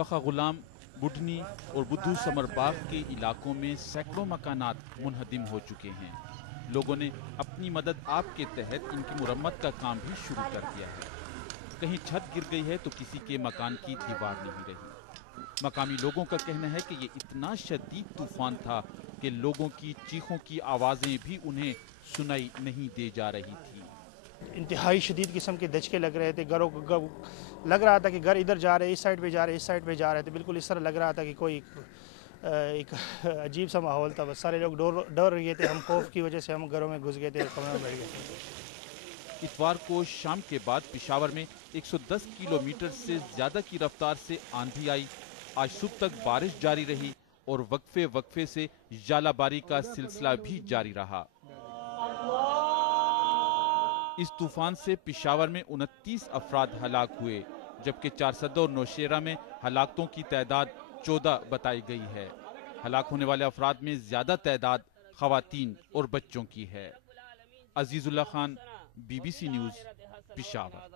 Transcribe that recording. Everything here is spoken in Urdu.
پخا غلام، بڈھنی اور بدھو سمر باغ کے علاقوں میں سینکڑوں مکانات منہدم ہو چکے ہیں۔ لوگوں نے اپنی مدد آپ کے تحت ان کی مرمت کا کام بھی شروع کر دیا ہے۔ کہیں چھت گر گئی ہے تو کسی کے مکان کی دیوار نہیں رہی۔ مقامی لوگوں کا کہنا ہے کہ یہ اتنا شدید طوفان تھا کہ لوگوں کی چیخوں کی آوازیں بھی انہیں سنائی نہیں دے جا رہی تھی۔ انتہائی شدید قسم کے دھچکے لگ رہے تھے، لگ رہا تھا کہ گھر ادھر جا رہے، اس سائڈ پہ جا رہے، اس سائڈ پہ جا رہے تھے، بالکل اس طرح لگ رہا تھا کہ کوئی ایک عجیب سا ماحول تھا۔ بس سارے لوگ ڈر گئے تھے، ہم خوف کی وجہ سے ہم گھروں میں گھس گئے تھے، کمروں میں بیٹھ گئے تھے۔ اتوار کو شام کے بعد پشاور میں 110 کلومیٹر سے زیادہ کی رفتار سے آندھی آئی۔ آج صبح تک بارش جاری رہی اور وقفے وقفے سے ژالہ باری کا سلسلہ بھی جاری رہا۔ اس طوفان سے پشاور میں 29 افراد ہلاک ہوئے، جبکہ چارسدہ اور نوشیرہ میں ہلاکتوں کی تعداد 14 بتائی گئی ہے۔ ہلاک ہونے والے افراد میں زیادہ تعداد خواتین اور بچوں کی ہے۔ عزیز اللہ خان، BBC نیوز، پشاور۔